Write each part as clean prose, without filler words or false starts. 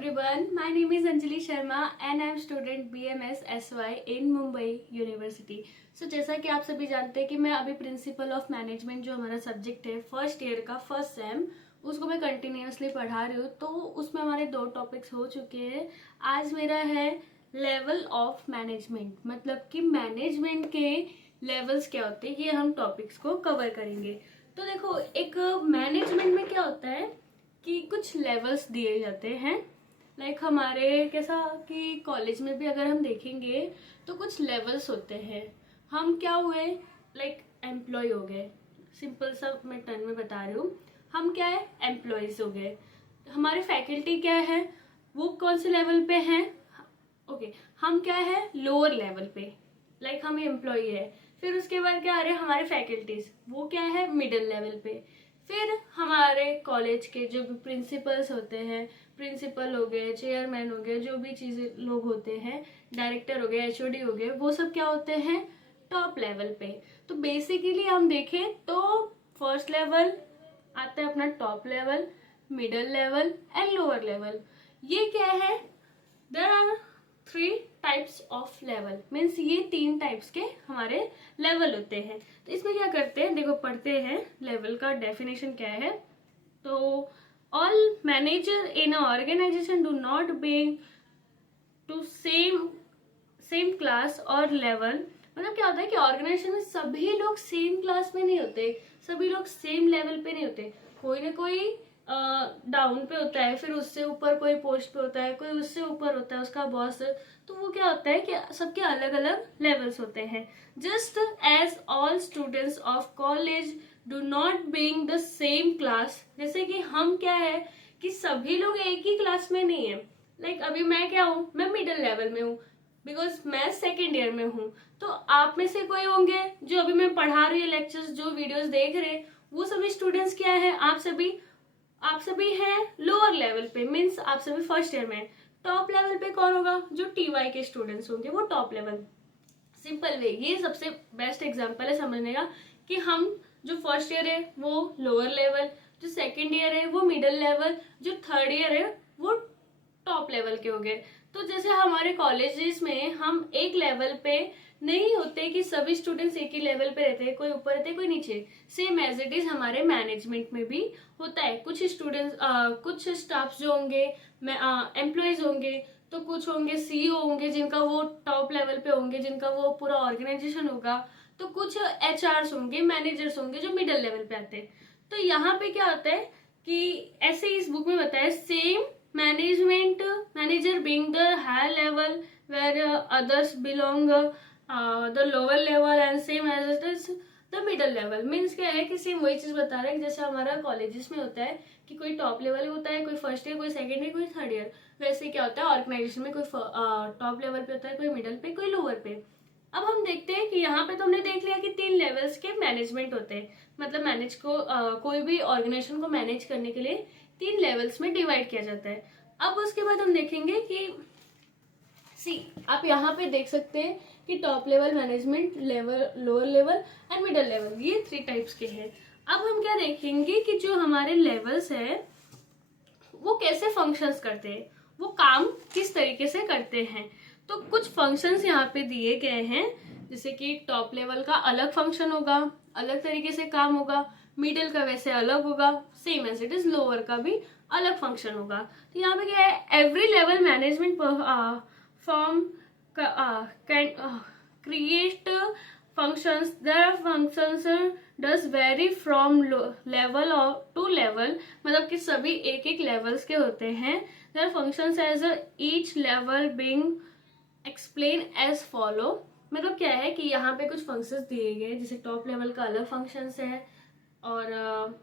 everyone, my name is Anjali Sharma and I am student BMS SY in Mumbai university. जैसा कि आप सभी जानते हैं कि मैं अभी प्रिंसिपल ऑफ मैनेजमेंट जो हमारा सब्जेक्ट है फर्स्ट ईयर का फर्स्ट सेम उसको मैं कंटिन्यूअसली पढ़ा रही हूँ। तो उसमें हमारे 2 टॉपिक्स हो चुके हैं। आज मेरा है लेवल ऑफ मैनेजमेंट, मतलब कि मैनेजमेंट के लेवल्स क्या होते हैं, ये हम टॉपिक्स को कवर करेंगे। तो देखो, एक मैनेजमेंट में क्या होता है कि कुछ लेवल्स दिए जाते हैं। लाइक हमारे कैसा कि कॉलेज में भी अगर हम देखेंगे तो कुछ लेवल्स होते हैं। हम क्या हुए, लाइक एम्प्लॉय हो गए। सिंपल सा मैं टर्म में बता रही हूँ, हम क्या है, एम्प्लॉयज हो गए। हमारे फैकल्टी क्या है, वो कौन से लेवल पे हैं, ओके हम क्या है, लोअर लेवल पे। लाइक हम एम्प्लॉय है। फिर उसके बाद क्या आ रहे हैं, हमारे फैकल्टीज, वो क्या है, मिडिल लेवल पे। फिर हमारे कॉलेज के जो भी प्रिंसिपल्स होते हैं, प्रिंसिपल हो गए, चेयरमैन हो गए, जो भी चीज़ें लोग होते हैं, डायरेक्टर हो गए, एचओडी हो गए, वो सब क्या होते हैं, टॉप लेवल पे। तो बेसिकली हम देखें तो फर्स्ट लेवल आता है अपना top level, middle level and lower level. ये क्या है, there are 3 types of level, means ये 3 टाइप्स के हमारे लेवल होते हैं। तो इसमें क्या करते हैं, देखो पढ़ते हैं लेवल का डेफिनेशन क्या है। तो all manager in organisation do not belong to same class और लेवल। मतलब क्या होता है कि ऑर्गेनाइजेशन में सभी लोग सेम क्लास में नहीं होते, सभी लोग सेम लेवल पे नहीं होते। कोई ना कोई डाउन पे होता है, फिर उससे ऊपर कोई पोस्ट पे होता है, कोई उससे ऊपर होता है उसका बॉस। तो वो क्या होता है कि सबके अलग अलग लेवल्स होते हैं। Just as all students of college do not being the same class, जैसे कि हम क्या है कि सभी लोग एक ही क्लास में नहीं है। लाइक अभी मैं क्या हूँ, मैं मिडिल लेवल में हूँ बिकॉज मैं सेकेंड ईयर में हूँ। तो आप में से कोई होंगे जो अभी मैं पढ़ा रही हूँ लेक्चर्स, जो वीडियोस देख रहे हैं, वो सभी स्टूडेंट्स क्या है, आप सभी हैं लोअर लेवल पे, मीन्स आप सभी फर्स्ट ईयर में। टॉप लेवल पे कौन होगा, जो टीवाई के स्टूडेंट्स होंगे, वो टॉप लेवल। सिंपल वे, ये सबसे बेस्ट एग्जांपल है समझने का कि हम जो फर्स्ट ईयर है वो लोअर लेवल, जो सेकंड ईयर है वो मिडिल लेवल, जो थर्ड ईयर है वो टॉप लेवल के हो गए। तो जैसे हमारे कॉलेजेस में हम एक लेवल पे नहीं होते कि सभी स्टूडेंट्स एक ही लेवल पे रहते हैं, कोई ऊपर रहते हैं कोई नीचे। सेम एज इट इज हमारे मैनेजमेंट में भी होता है। कुछ स्टूडेंट्स कुछ स्टाफ जो होंगे एम्प्लॉयज होंगे, तो कुछ होंगे सीईओ होंगे जिनका वो टॉप लेवल पे होंगे, जिनका वो पूरा ऑर्गेनाइजेशन होगा। तो कुछ एचआरस होंगे, मैनेजर्स होंगे जो मिडिल लेवल पे आते हैं। तो यहाँ पे क्या होता है कि ऐसे इस बुक में बताया, same management manager being the higher level where others belong the lower level and same as it is the middle level। Means क्या है कि सेम वही चीज बता रहा है कि जैसे हमारा कॉलेजेस में होता है कि कोई टॉप लेवल होता है, कोई फर्स्ट ईयर, कोई सेकंड ईयर, कोई थर्ड ईयर। वैसे क्या होता है ऑर्गेनाइजेशन में, कोई टॉप लेवल पे होता है, कोई मिडल पे, कोई लोअर पे। अब हम देखते हैं कि यहाँ पे तो हमने देख लिया कि 3 लेवल्स के मैनेजमेंट होते हैं। मतलब कोई भी ऑर्गेनाइजेशन को मैनेज करने के लिए 3 लेवल्स में डिवाइड किया जाता है। अब उसके बाद हम देखेंगे कि आप यहाँ पे देख सकते हैं कि top level management, level lower level and middle level, ये 3 टाइप्स के हैं। अब हम क्या देखेंगे कि जो हमारे लेवल्स है वो कैसे फंक्शंस करते हैं, वो काम किस तरीके से करते हैं। तो कुछ फंक्शंस यहाँ पे दिए गए हैं, जैसे कि टॉप लेवल का अलग फंक्शन होगा, अलग तरीके से काम होगा, मिडिल का वैसे अलग होगा, same as it is lower का भी अलग फंक्शन होगा। तो यहाँ पे क्या है, every level management form create functions, their functions does vary from level to level. मतलब कि सभी एक एक लेवल्स के होते हैं। Their functions as each level being explain as follow. मतलब क्या है कि यहाँ पे कुछ फंक्शंस दिए गए, जैसे टॉप लेवल का अलग फंक्शंस है और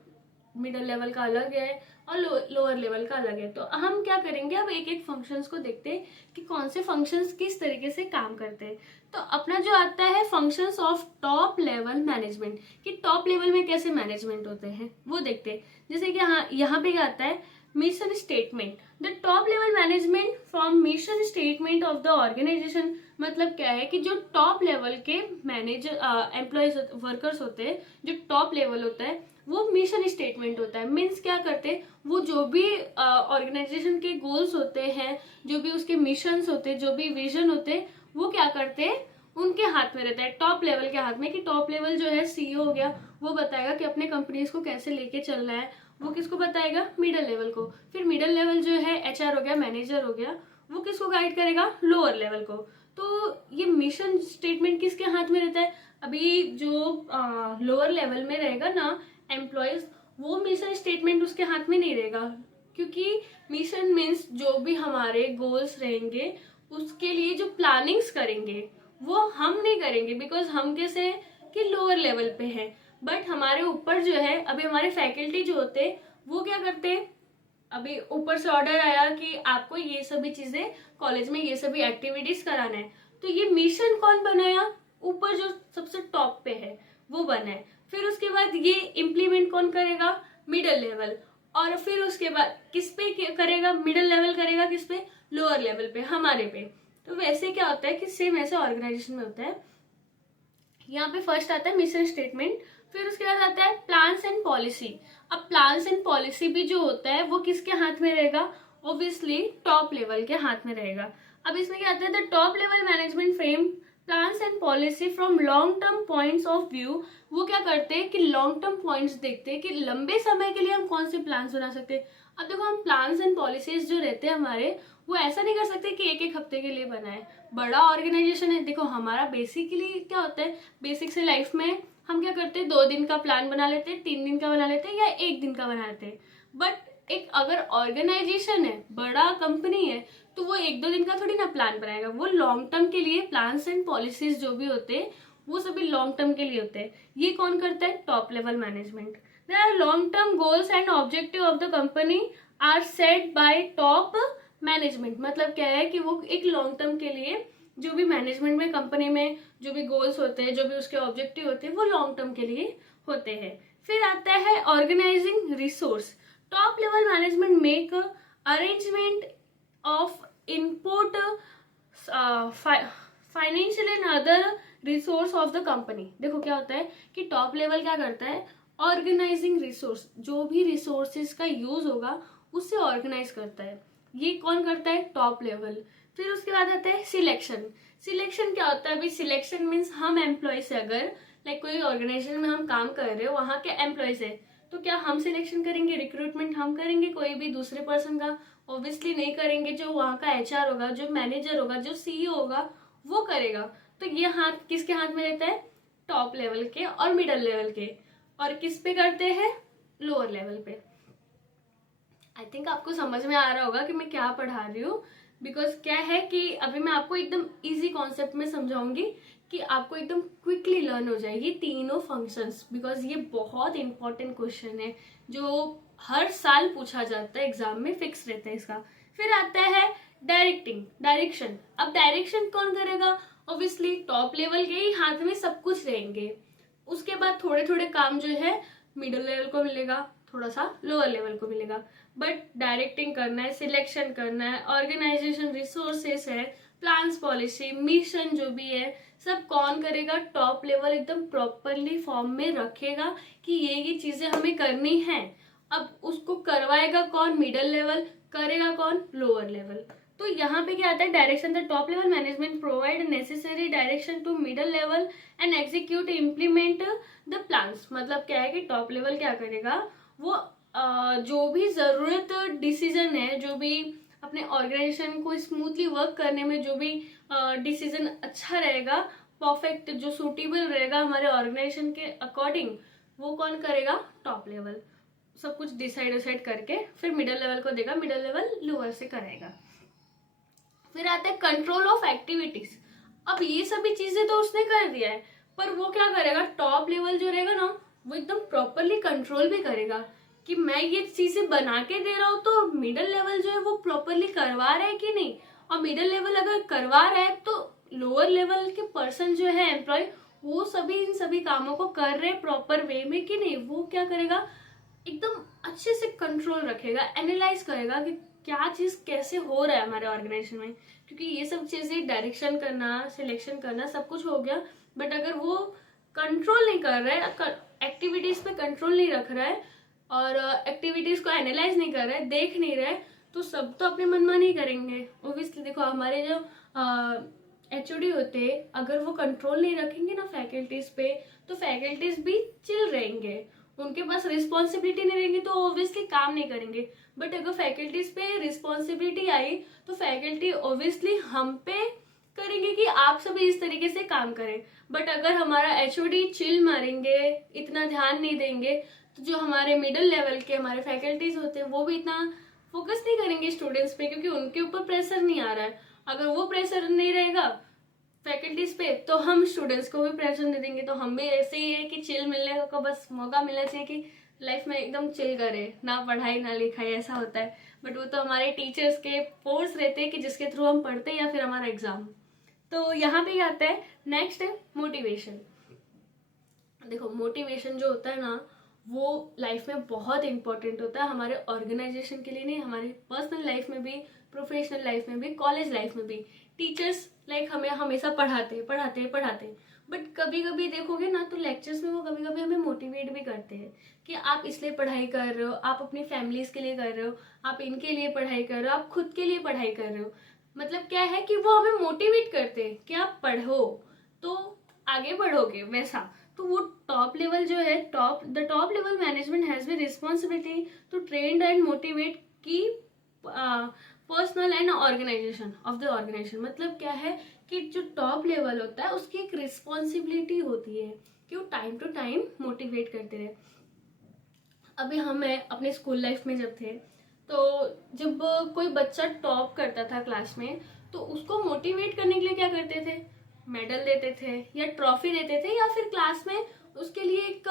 मिडिल लेवल का अलग है और लोअर लेवल का अलग है। तो हम क्या करेंगे, अब एक एक फंक्शंस को देखते हैं कि कौन से फंक्शंस किस तरीके से काम करते हैं। तो अपना जो आता है functions of top level management, कि टॉप लेवल में कैसे मैनेजमेंट होते हैं वो देखते हैं। जैसे कि यहाँ पे क्या आता है, mission statement, the top level management from mission statement of the organisation. मतलब क्या है कि जो टॉप लेवल के मैनेजर एम्प्लॉयज वर्कर्स होते हैं, जो टॉप लेवल होता है वो मिशन स्टेटमेंट होता है। मीन्स क्या करते हैं वो, जो भी ऑर्गेनाइजेशन के गोल्स होते हैं, जो भी उसके मिशंस होते हैं, जो भी विजन होते हैं, वो क्या करते हैं उनके हाथ में रहता है, टॉप लेवल के हाथ में। कि टॉप लेवल जो है सीईओ हो गया, वो बताएगा कि अपने कंपनीज को कैसे लेके चलना है। वो किसको बताएगा? मिडिल लेवल को। फिर मिडिल लेवल जो है एचआर हो गया, मैनेजर हो गया, वो किसको गाइड करेगा? लोअर लेवल को। तो ये मिशन स्टेटमेंट किसके हाथ में रहता है? अभी जो लोअर लेवल में रहेगा ना एम्प्लॉयज, वो मिशन स्टेटमेंट उसके हाथ में नहीं रहेगा, क्योंकि मिशन मीन्स जो भी हमारे गोल्स रहेंगे उसके लिए जो प्लानिंग्स करेंगे वो हम नहीं करेंगे, बिकॉज हम कैसे कि लोअर लेवल पे है। बट हमारे ऊपर जो है, अभी हमारे फैकल्टी जो होते हैं वो क्या करते हैं, अभी ऊपर से ऑर्डर आया कि आपको ये सभी चीजें कॉलेज में, ये सभी एक्टिविटीज कराना है, तो ये मिशन कौन बनाया? ऊपर जो सबसे टॉप पे है वो बनाए। फिर उसके बाद ये इम्प्लीमेंट कौन करेगा? Middle level. और फिर उसके बाद किस पे करेगा? मिडिल लेवल करेगा किस पे? लोअर लेवल पे, हमारे पे। तो वैसे क्या होता है कि सेम ऐसे ऑर्गेनाइजेशन में होता है। यहाँ पे फर्स्ट आता है मिशन स्टेटमेंट, फिर उसके बाद आता है प्लान्स एंड पॉलिसी। अब प्लान्स एंड पॉलिसी भी जो होता है वो किसके हाथ में रहेगा? ऑब्वियसली टॉप लेवल के हाथ में रहेगा। अब इसमें क्या आता है? The top level management frame plans and policy from long term points of view. वो क्या करते हैं कि लॉन्ग टर्म पॉइंट्स देखते हैं कि लंबे समय के लिए हम कौन से प्लान्स बना सकते हैं। अब देखो, हम प्लान्स एंड पॉलिसीज जो रहते हैं हमारे, वो ऐसा नहीं कर सकते कि एक एक हफ्ते के लिए बनाए। बड़ा ऑर्गेनाइजेशन है, देखो हमारा बेसिकली क्या होता है, बेसिक से लाइफ में हम क्या करते हैं, 2 दिन का प्लान बना लेते हैं, 3 दिन का बना लेते हैं, या 1 दिन का बना लेते हैं। बट एक अगर ऑर्गेनाइजेशन है, बड़ा कंपनी है, तो वो 1-2 दिन का थोड़ी ना प्लान बनाएगा। वो लॉन्ग टर्म के लिए प्लान्स एंड पॉलिसीज जो भी होते हैं वो सभी लॉन्ग टर्म के लिए होते हैं। ये कौन करता है? Top level management. There are long term goals and objective of the company are set by top management. मतलब क्या है कि वो एक लॉन्ग टर्म के लिए जो भी मैनेजमेंट में, कंपनी में जो भी गोल्स होते हैं, जो भी उसके ऑब्जेक्टिव होते हैं, वो लॉन्ग टर्म के लिए होते हैं। फिर आता है organising resource. Top level management make arrangement of input financial and other resource of the company. देखो क्या होता है कि टॉप लेवल क्या करता है? ऑर्गेनाइजिंग रिसोर्स, जो भी रिसोर्सेज का यूज होगा उससे ऑर्गेनाइज करता है। ये कौन करता है? Top level. फिर उसके बाद आता है सिलेक्शन। सिलेक्शन क्या होता है? अभी सिलेक्शन मीन्स हम एम्प्लॉय से, अगर लाइक कोई ऑर्गेनाइजेशन में हम काम कर रहे हो, वहां के एम्प्लॉयज है, तो क्या हम सिलेक्शन करेंगे? रिक्रूटमेंट हम करेंगे कोई भी दूसरे पर्सन का? ऑब्वियसली नहीं करेंगे। जो वहाँ का एचआर होगा, जो मैनेजर होगा, जो सीईओ होगा, वो करेगा। तो ये हाथ किसके हाथ में रहता है? टॉप लेवल के और मिडिल लेवल के। और किस पे करते हैं? लोअर लेवल पे। आई थिंक आपको समझ में आ रहा होगा कि मैं क्या पढ़ा रही हूँ। बिकॉज क्या है कि अभी मैं आपको एकदम इजी कॉन्सेप्ट में समझाऊंगी कि आपको एकदम क्विकली लर्न हो जाएगी तीनों फंक्शंस। बिकॉज ये बहुत इंपॉर्टेंट क्वेश्चन है जो हर साल पूछा जाता है, एग्जाम में फिक्स रहता है इसका। फिर आता है डायरेक्शन। अब डायरेक्शन कौन करेगा? ऑब्वियसली टॉप लेवल के ही हाथ में सब कुछ रहेंगे। उसके बाद थोड़े थोड़े काम जो है मिडिल लेवल को मिलेगा, थोड़ा सा लोअर लेवल को मिलेगा। बट डायरेक्टिंग करना है, सिलेक्शन करना है, ऑर्गेनाइजेशन रिसोर्सेस है, प्लान्स पॉलिसी, मिशन जो भी है, सब कौन करेगा? टॉप लेवल एकदम प्रॉपरली फॉर्म में रखेगा कि ये चीजें हमें करनी है। अब उसको करवाएगा कौन? Middle level. करेगा कौन? Lower level. तो यहाँ पे क्या आता है? Direction. The top level management provide necessary direction to middle level and execute implement the plans. मतलब क्या है कि टॉप लेवल क्या करेगा? वो जो भी जरूरत डिसीजन है, जो भी अपने ऑर्गेनाइजेशन को स्मूथली वर्क करने में जो भी डिसीजन अच्छा रहेगा, परफेक्ट जो सूटेबल रहेगा हमारे ऑर्गेनाइजेशन के अकॉर्डिंग, वो कौन करेगा? Top level. सब कुछ डिसाइड करके फिर मिडिल लेवल को देगा, मिडिल लेवल लोअर से करेगा। फिर आता है कंट्रोल ऑफ एक्टिविटीज। अब ये सभी चीजें तो उसने कर दिया है, पर वो क्या करेगा? टॉप लेवल जो रहेगा ना, वो एकदम प्रॉपरली कंट्रोल भी करेगा कि मैं ये चीजें बना के दे रहा हूँ, तो मिडिल लेवल जो है वो प्रॉपरली करवा रहा है कि नहीं। और मिडिल लेवल अगर करवा रहा है तो लोअर लेवल के पर्सन जो है एम्प्लॉय, वो सभी इन सभी कामों को कर रहे हैं प्रॉपर वे में कि नहीं। वो क्या करेगा? एकदम अच्छे से कंट्रोल रखेगा, एनालाइज करेगा कि क्या चीज कैसे हो रहा है हमारे ऑर्गेनाइजेशन में। क्योंकि ये सब चीजें डायरेक्शन करना, सिलेक्शन करना सब कुछ हो गया, बट अगर वो कंट्रोल नहीं कर रहा है, एक्टिविटीज पे कंट्रोल नहीं रख रहा है और एक्टिविटीज को एनालाइज नहीं कर रहा है, देख नहीं रहा है, तो सब तो अपने मनमानी ही करेंगे। ओब्वियसली देखो हमारे जो एचओडी होते हैं, अगर वो कंट्रोल नहीं रखेंगे ना फैकल्टीज पे, तो फैकल्टीज भी चिल रहेंगे, उनके पास रिस्पॉन्सिबिलिटी नहीं रहेंगी तो ओब्वियसली काम नहीं करेंगे। बट अगर फैकल्टीज पे रिस्पॉन्सिबिलिटी आई तो फैकल्टी ओब्वियसली हम पे करेंगे कि आप सभी इस तरीके से काम करें। बट अगर हमारा एचओडी चिल मारेंगे, इतना ध्यान नहीं देंगे, तो जो हमारे मिडिल लेवल के हमारे फैकल्टीज होते हैं वो भी इतना फोकस नहीं करेंगे स्टूडेंट्स पे, क्योंकि उनके ऊपर प्रेशर नहीं आ रहा है। अगर वो प्रेशर नहीं रहेगा फैकल्टीज पे तो हम स्टूडेंट्स को भी प्रेशर नहीं देंगे। तो हम भी ऐसे ही है कि चिल मिलने का बस मौका मिलना चाहिए कि लाइफ में एकदम चिल करे, ना पढ़ाई ना लिखाई, ऐसा होता है। बट वो तो हमारे टीचर्स के फोर्स रहते हैं कि जिसके थ्रू हम पढ़ते हैं या फिर हमारा एग्जाम। तो यहाँ पे आता है नेक्स्ट है मोटिवेशन। देखो मोटिवेशन जो होता है ना वो लाइफ में बहुत इंपॉर्टेंट होता है, हमारे ऑर्गेनाइजेशन के लिए नहीं, हमारी पर्सनल लाइफ में भी, प्रोफेशनल लाइफ में भी, कॉलेज लाइफ में भी। टीचर्स लाइक हमें हमेशा पढ़ाते बट कभी कभी देखोगे ना तो लेक्चर्स में वो कभी कभी हमें मोटिवेट भी करते हैं कि आप इसलिए पढ़ाई कर रहे हो, आप अपनी फैमिलीज के लिए कर रहे हो, आप इनके लिए पढ़ाई कर रहे हो, आप खुद के लिए पढ़ाई कर रहे हो। मतलब क्या है कि वो हमें मोटिवेट करते हैं कि आप पढ़ो तो आगे बढ़ोगे वैसा। तो वो टॉप लेवल जो है, the top level management has be responsibility to train and motivate की personal and organisation of the organisation. मतलब क्या है कि जो टॉप लेवल होता है उसकी एक रिस्पॉन्सिबिलिटी होती है कि वो टाइम टू टाइम मोटिवेट करते रहे। अभी हमें अपने स्कूल लाइफ में जब थे तो जब कोई बच्चा टॉप करता था क्लास में तो उसको मोटिवेट करने के लिए क्या करते थे, मेडल देते थे या ट्रॉफी देते थे, या फिर क्लास में उसके लिए एक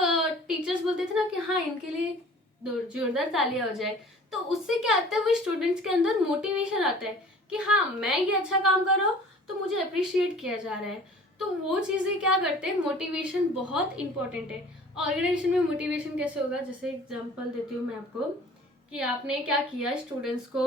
टीचर्स बोलते थे ना कि हाँ इनके लिए जोरदार तालियां हो जाए। तो उससे क्या आता है, वो स्टूडेंट्स के अंदर मोटिवेशन आता है कि हाँ मैं ये अच्छा काम कर रहा हूँ तो मुझे अप्रिशिएट किया जा रहा है। तो वो चीजें क्या करते हैं, मोटिवेशन बहुत इंपॉर्टेंट है। ऑर्गेनाइजेशन में मोटिवेशन कैसे होगा, जैसे एग्जांपल देती हूँ मैं आपको कि आपने क्या किया, स्टूडेंट्स को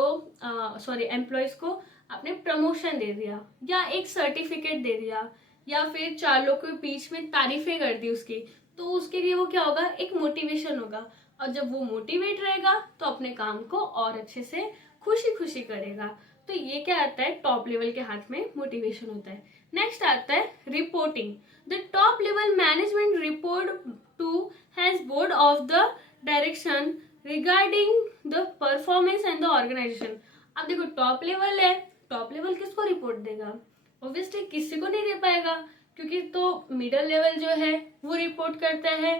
एम्प्लॉयज को आपने प्रमोशन दे दिया या एक सर्टिफिकेट दे दिया या फिर 4 लोग के बीच में तारीफें कर दी उसकी, तो उसके लिए वो क्या होगा, एक मोटिवेशन होगा। और जब वो मोटिवेट रहेगा तो अपने काम को और अच्छे से खुशी खुशी करेगा। तो ये क्या आता है, टॉप लेवल के हाथ में मोटिवेशन होता है। नेक्स्ट आता है reporting. The top level management report to has board of the direction regarding the performance and the organisation. अब देखो टॉप लेवल है, टॉप लेवल किसको रिपोर्ट देगा, ऑब्वियसली किसी को नहीं दे पाएगा, क्योंकि तो मिडिल लेवल जो है वो रिपोर्ट करता है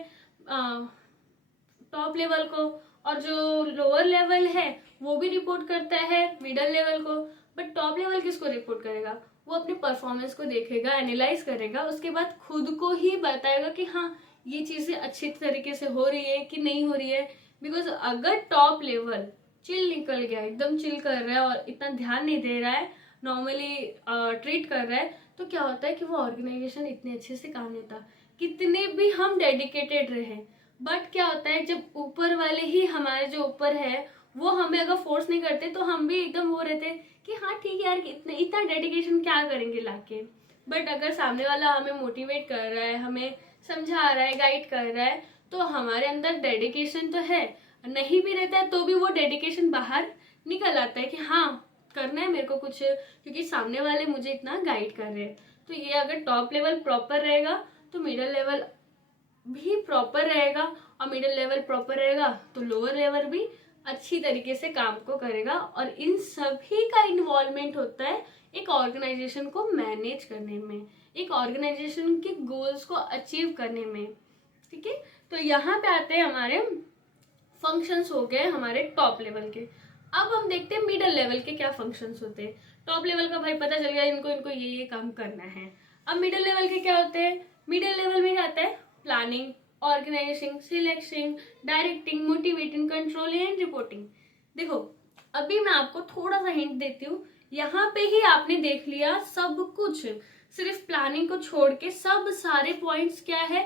टॉप लेवल को, और जो लोअर लेवल है वो भी रिपोर्ट करता है मिडिल लेवल को। बट टॉप लेवल किसको रिपोर्ट करेगा, वो अपनी परफॉर्मेंस को देखेगा, एनालाइज करेगा, उसके बाद खुद को ही बताएगा कि हाँ ये चीजें अच्छी तरीके से हो रही है कि नहीं हो रही है। बिकॉज अगर टॉप लेवल चिल निकल गया, एकदम चिल कर रहा है और इतना ध्यान नहीं दे रहा है, नॉर्मली ट्रीट कर रहा है, तो क्या होता है कि वो ऑर्गेनाइजेशन इतने अच्छे से काम नहीं होता, कितने भी हम डेडिकेटेड रहे। बट क्या होता है, जब ऊपर वाले ही हमारे जो ऊपर है वो हमें अगर फोर्स नहीं करते तो हम भी एकदम वो रहते कि हाँ ठीक है यार, इतना डेडिकेशन क्या करेंगे लाके। बट अगर सामने वाला हमें मोटिवेट कर रहा है, हमें समझा रहा है, गाइड कर रहा है, तो हमारे अंदर डेडिकेशन तो है, नहीं भी रहता है तो भी वो डेडिकेशन बाहर निकल आता है कि हाँ करना है मेरे को कुछ, क्योंकि सामने वाले मुझे इतना गाइड कर रहे हैं। तो ये अगर टॉप लेवल प्रॉपर रहेगा तो मिडिल लेवल भी प्रॉपर रहेगा, और मिडिल लेवल प्रॉपर रहेगा तो लोअर लेवल भी अच्छी तरीके से काम को करेगा। और इन सभी का इन्वॉल्वमेंट होता है एक ऑर्गेनाइजेशन को मैनेज करने में, एक ऑर्गेनाइजेशन के गोल्स को अचीव करने में। ठीक है, तो यहाँ पे आते हैं हमारे फंक्शंस हो गए हमारे टॉप लेवल के। अब हम देखते हैं मिडिल लेवल के क्या फंक्शंस होते हैं। टॉप लेवल का भाई पता चल गया इनको इनको ये काम करना है। अब मिडिल लेवल के क्या होते हैं, मिडिल लेवल में आता है planning, organising, selecting, directing, motivating, controlling and reporting. देखो अभी मैं आपको थोड़ा सा हिंट देती हूँ, यहाँ पे ही आपने देख लिया सब कुछ, सिर्फ प्लानिंग को छोड़ के सब सारे पॉइंट्स क्या है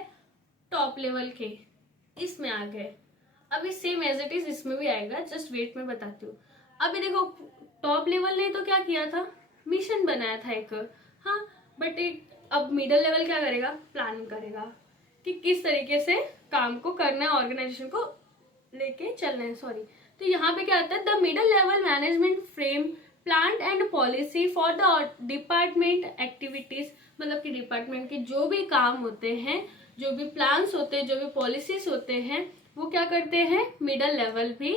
टॉप लेवल के इसमें आ गए। अभी सेम एज इट इज इसमें भी आएगा, जस्ट वेट में बताती हूँ। अभी देखो टॉप लेवल ने तो क्या किया था, मिशन बनाया था एक, हाँ, बट अब मिडिल लेवल क्या करेगा, प्लानिंग करेगा, कि किस तरीके से काम को करना है, ऑर्गेनाइजेशन को लेके चलना है। सॉरी, तो यहाँ पे क्या आता है, the middle level management frame plan and policy for the department activities, मतलब कि डिपार्टमेंट के जो भी काम होते हैं, जो भी प्लान्स होते हैं, जो भी पॉलिसीज होते हैं, वो क्या करते हैं, मिडल लेवल भी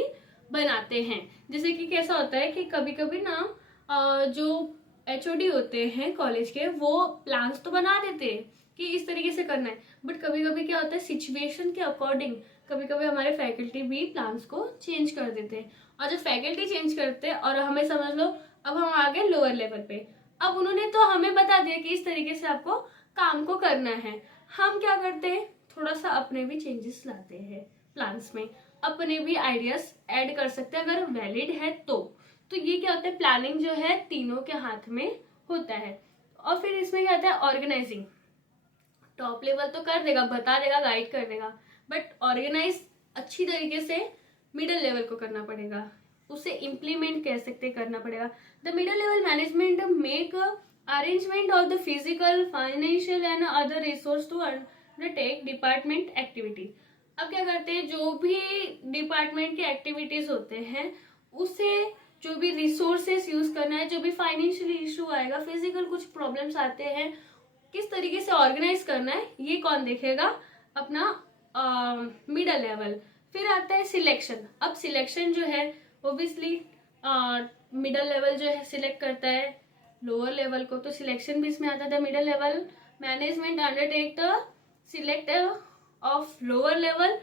बनाते हैं। जैसे कि कैसा होता है कि कभी कभी ना जो एचओडी होते हैं कॉलेज के, वो प्लान्स तो बना देते हैं कि इस तरीके से करना है, बट कभी कभी क्या होता है, सिचुएशन के अकॉर्डिंग कभी कभी हमारे फैकल्टी भी प्लान्स को चेंज कर देते हैं। और जब फैकल्टी चेंज करते हैं और हमें समझ लो अब हम आ गए लोअर लेवल पे, अब उन्होंने तो हमें बता दिया कि इस तरीके से आपको काम को करना है, हम क्या करते हैं, थोड़ा सा अपने भी चेंजेस लाते हैं प्लान्स में, अपने भी आइडियाज ऐड कर सकते हैं अगर वैलिड है तो ये क्या होता है, प्लानिंग जो है तीनों के हाथ में होता है। और फिर इसमें क्या होता है, ऑर्गेनाइजिंग। टॉप लेवल तो कर देगा, बता देगा, गाइड कर देगा, बट ऑर्गेनाइज अच्छी तरीके से मिडिल लेवल को करना पड़ेगा, उसे इम्प्लीमेंट कह सकते करना पड़ेगा। The middle level management make arrangement of the physical, financial and other resource to undertake department activity. अब क्या करते हैं, जो भी डिपार्टमेंट के एक्टिविटीज होते हैं उसे जो भी रिसोर्सेस यूज करना है, जो भी फाइनेंशियल इशू आएगा, फिजिकल कुछ प्रॉब्लम्स आते हैं, किस तरीके से ऑर्गेनाइज करना है, ये कौन देखेगा, अपना मिडल लेवल। फिर आता है सिलेक्शन। अब सिलेक्शन जो है ओबियसली मिडल लेवल जो है सिलेक्ट करता है लोअर लेवल को, तो सिलेक्शन भी इसमें आता था। Middle level management undertake the select of lower level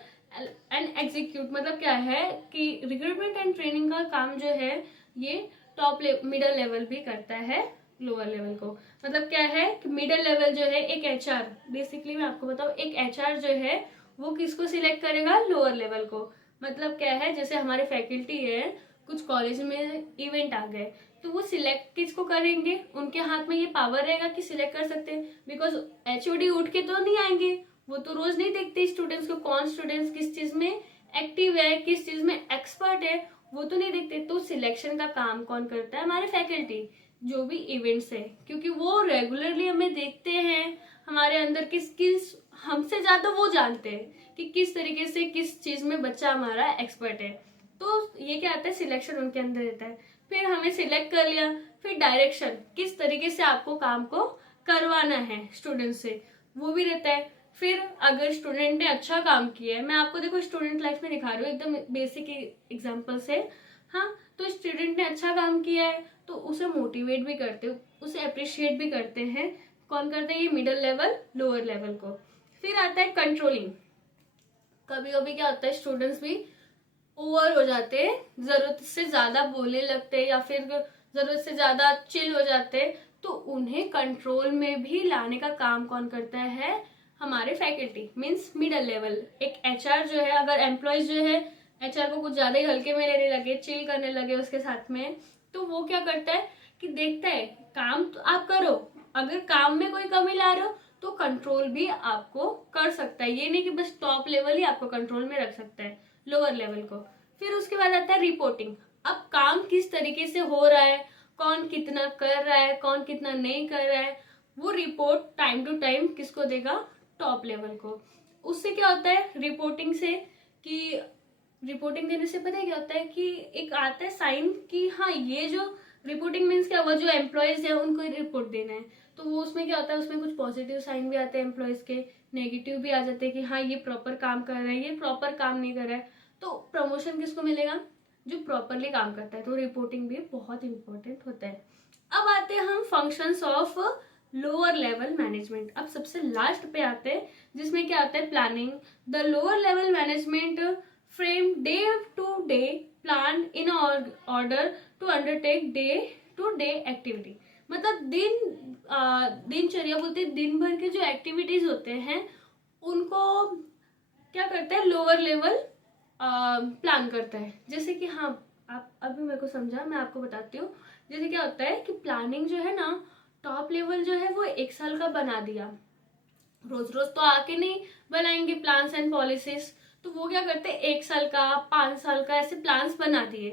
and execute, मतलब क्या है कि रिक्रूटमेंट एंड ट्रेनिंग का काम जो है ये टॉप मिडल लेवल भी करता है लोअर लेवल को। मतलब क्या है कि मिडिल लेवल जो है एक एचआर, बेसिकली मैं आपको बताऊं, एक एचआर जो है वो किसको सिलेक्ट करेगा, लोअर लेवल को। मतलब क्या है, जैसे हमारे फैकल्टी है, कुछ कॉलेज में इवेंट आ गए तो वो सिलेक्ट किसको करेंगे, उनके हाथ में ये पावर रहेगा कि सिलेक्ट कर सकते हैं, बिकॉज एचओडी उठ के तो नहीं आएंगे, वो तो रोज नहीं देखते स्टूडेंट्स को, कौन स्टूडेंट्स किस चीज में एक्टिव है, किस चीज में एक्सपर्ट है, वो तो नहीं देखते। तो सिलेक्शन का काम कौन करता है, हमारे फैकल्टी, जो भी इवेंट्स है, क्योंकि वो रेगुलरली हमें देखते हैं, हमारे अंदर की स्किल्स हमसे ज्यादा वो जानते हैं कि किस तरीके से किस चीज में बच्चा हमारा एक्सपर्ट है। तो ये क्या आता है, सिलेक्शन उनके अंदर रहता है। फिर हमें सिलेक्ट कर लिया, फिर डायरेक्शन, किस तरीके से आपको काम को करवाना है स्टूडेंट से, वो भी रहता है। फिर अगर स्टूडेंट ने अच्छा काम किया है, मैं आपको देखो स्टूडेंट लाइफ में दिखा रही हूँ, एकदम बेसिक एग्जाम्पल से, हाँ, तो स्टूडेंट ने अच्छा काम किया है तो उसे मोटिवेट भी करते हो, उसे अप्रिशिएट भी करते हैं। कौन करते हैं, ये मिडिल लेवल लोअर लेवल को। फिर आता है कंट्रोलिंग। कभी कभी क्या होता है, स्टूडेंट्स भी ओवर हो जाते हैं, जरूरत से ज्यादा बोलने लगते हैं या फिर जरूरत से ज्यादा चिल हो जाते हैं, तो उन्हें कंट्रोल में भी लाने का काम कौन करता है, हमारे फैकल्टी, मीन्स मिडिल लेवल। एक एचआर जो है, अगर एम्प्लॉयज जो है एचआर को कुछ ज्यादा ही हल्के में लेने लगे, चिल करने लगे उसके साथ में, तो वो क्या करता है कि देखता है काम तो आप करो, अगर काम में कोई कमी ला रहे हो तो कंट्रोल भी आपको कर सकता है, ये नहीं कि बस टॉप लेवल ही आपको कंट्रोल में रख सकता है, लोअर लेवल को। फिर उसके बाद आता है रिपोर्टिंग। अब काम किस तरीके से हो रहा है, कौन कितना कर रहा है, कौन कितना नहीं कर रहा है, वो रिपोर्ट टाइम टू टाइम किसको देगा, टॉप लेवल को। उससे क्या होता है रिपोर्टिंग से, कि रिपोर्टिंग देने से पता है क्या होता है कि एक आता है साइन कि हाँ ये जो रिपोर्टिंग मीन्स क्या हुआ, जो एम्प्लॉयज है उनको रिपोर्ट देना है, तो वो उसमें क्या होता है, उसमें कुछ पॉजिटिव साइन भी आते हैं एम्प्लॉयज के, नेगेटिव भी आ जाते हैं कि हाँ ये प्रॉपर काम कर रहा है, ये प्रॉपर काम नहीं कर रहा है। तो प्रमोशन किसको मिलेगा, जो प्रॉपरली काम करता है। तो रिपोर्टिंग भी बहुत इंपॉर्टेंट होता है। अब आते हैं हम functions of lower level management. अब सबसे लास्ट पे आते हैं जिसमें क्या आता है, planning. The lower level management frame day to day plan in order to undertake day to day activity. मतलब दिनचर्या बोलते हैं, दिन भर के जो एक्टिविटीज होते हैं उनको क्या करता है, लोअर लेवल प्लान करता है। जैसे कि हाँ, आप अभी मेरे को समझा, मैं आपको बताती हूँ। जैसे क्या होता है कि प्लानिंग जो है ना, टॉप लेवल जो है वो 1 साल का बना दिया, रोज रोज तो आके नहीं बनाएंगे प्लान्स एंड पॉलिसीज, तो वो क्या करते हैं 1 साल का, 5 साल का ऐसे प्लान्स बना दिए।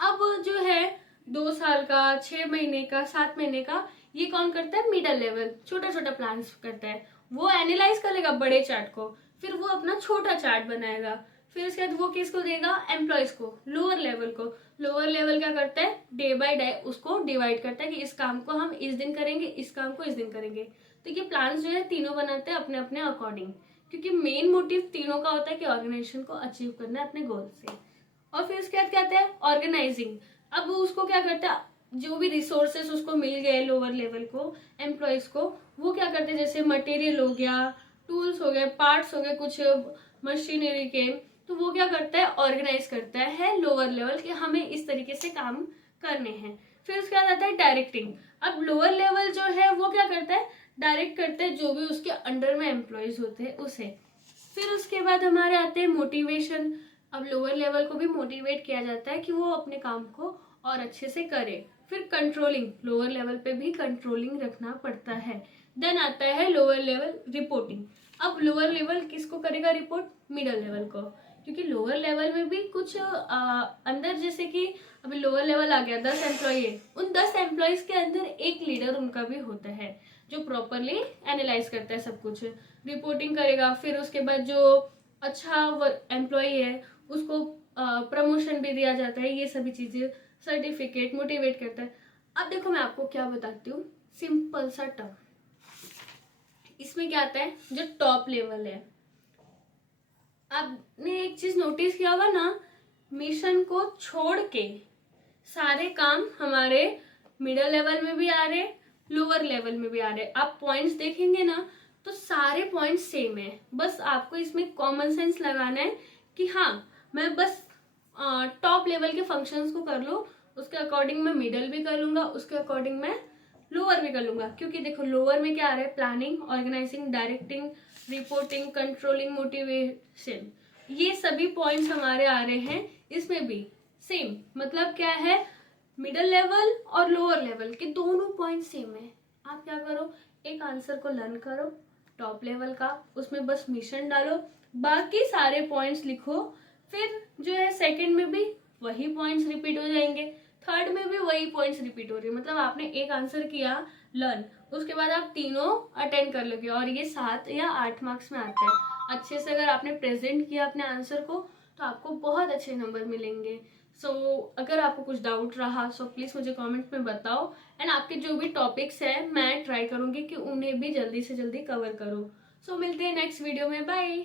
अब जो है 2 साल का, 6 महीने का, 7 महीने का, ये कौन करता है, मिडिल लेवल छोटा छोटा प्लान्स करता है। वो एनालाइज कर लेगा बड़े चार्ट को, फिर वो अपना छोटा चार्ट बनाएगा, फिर उसके बाद वो किसको देगा, एम्प्लॉयज को, लोअर लेवल को। लोअर लेवल क्या करता है, डे बाय डे उसको डिवाइड करता है कि इस काम को हम इस दिन करेंगे, इस काम को इस दिन करेंगे। तो ये प्लान्स जो है तीनों बनाते हैं अपने अपने अकॉर्डिंग, क्योंकि मेन मोटिव तीनों का होता है कि ऑर्गेनाइजेशन को अचीव करना है अपने गोल से। और फिर उसके बाद क्या आता है, ऑर्गेनाइजिंग। अब वो उसको क्या करता है, जो भी रिसोर्सेस उसको मिल गए लोअर लेवल को, एम्प्लॉयज को, वो क्या करते हैं, जैसे मटेरियल हो गया, टूल्स हो गए, पार्ट्स हो गए कुछ मशीनरी के, तो वो क्या करता है, ऑर्गेनाइज करता है लोअर लेवल कि हमें इस तरीके से काम करने हैं। फिर उसके बाद आता है डायरेक्टिंग। अब लोअर लेवल जो है वो क्या करता है, डायरेक्ट करते हैं जो भी उसके अंडर में एम्प्लॉयज होते हैं उसे। फिर उसके बाद हमारे आते हैं मोटिवेशन। अब लोअर लेवल को भी मोटिवेट किया जाता है कि वो अपने काम को और अच्छे से करे। फिर कंट्रोलिंग, लोअर लेवल पे भी कंट्रोलिंग रखना पड़ता है। देन आता है लोअर लेवल रिपोर्टिंग। अब लोअर लेवल किसको करेगा रिपोर्ट, मिडल लेवल को, क्योंकि लोअर लेवल में भी कुछ अंदर, जैसे कि अभी लोअर लेवल आ गया 10 एम्प्लॉय है, उन 10 एम्प्लॉयज के अंदर एक लीडर उनका भी होता है जो प्रॉपरली एनालाइज करता है सब कुछ, रिपोर्टिंग करेगा। फिर उसके बाद जो अच्छा एम्प्लॉय है उसको प्रमोशन भी दिया जाता है, ये सभी चीजें, सर्टिफिकेट, मोटिवेट करता है। अब देखो मैं आपको क्या बताती हूँ, सिंपल सा टर्म। इसमें क्या आता है, जो टॉप लेवल है, आपने एक चीज नोटिस किया होगा ना, मिशन को छोड़ के सारे काम हमारे मिडिल लेवल में भी आ रहे, लोअर लेवल में भी आ रहे। आप पॉइंट्स देखेंगे ना तो सारे पॉइंट्स सेम है, बस आपको इसमें कॉमन सेंस लगाना है कि हाँ मैं बस टॉप लेवल के फंक्शंस को कर लो, उसके अकॉर्डिंग मैं मिडल भी कर लूंगा, उसके अकॉर्डिंग मैं लोअर भी कर लूंगा। क्योंकि देखो लोअर में क्या आ रहा है, planning, organising, directing, reporting, controlling, motivation, ये सभी पॉइंट्स हमारे आ रहे हैं इसमें भी सेम। मतलब क्या है, मिडिल लेवल और लोअर लेवल के दोनों पॉइंट सेम है। आप क्या करो, एक आंसर को लर्न करो टॉप लेवल का, उसमें बस मिशन डालो, बाकी सारे पॉइंट्स लिखो। फिर जो है सेकंड में भी वही पॉइंट्स रिपीट हो जाएंगे, थर्ड में भी वही पॉइंट्स रिपीट हो रही है। मतलब आपने एक आंसर किया लर्न, उसके बाद आप तीनों अटेंड कर लोगे और ये 7 या 8 मार्क्स में आता है। अच्छे से अगर आपने प्रेजेंट किया अपने आंसर को तो आपको बहुत अच्छे नंबर मिलेंगे। अगर आपको कुछ डाउट रहा सो प्लीज मुझे कमेंट में बताओ, एंड आपके जो भी टॉपिक्स है मैं ट्राई करूंगी कि उन्हें भी जल्दी से जल्दी कवर करूँ। मिलते हैं नेक्स्ट वीडियो में, बाय।